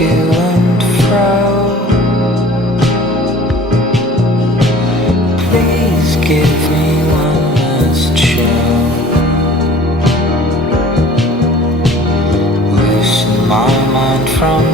to and fro. Please give me one last show. Loosen my mind from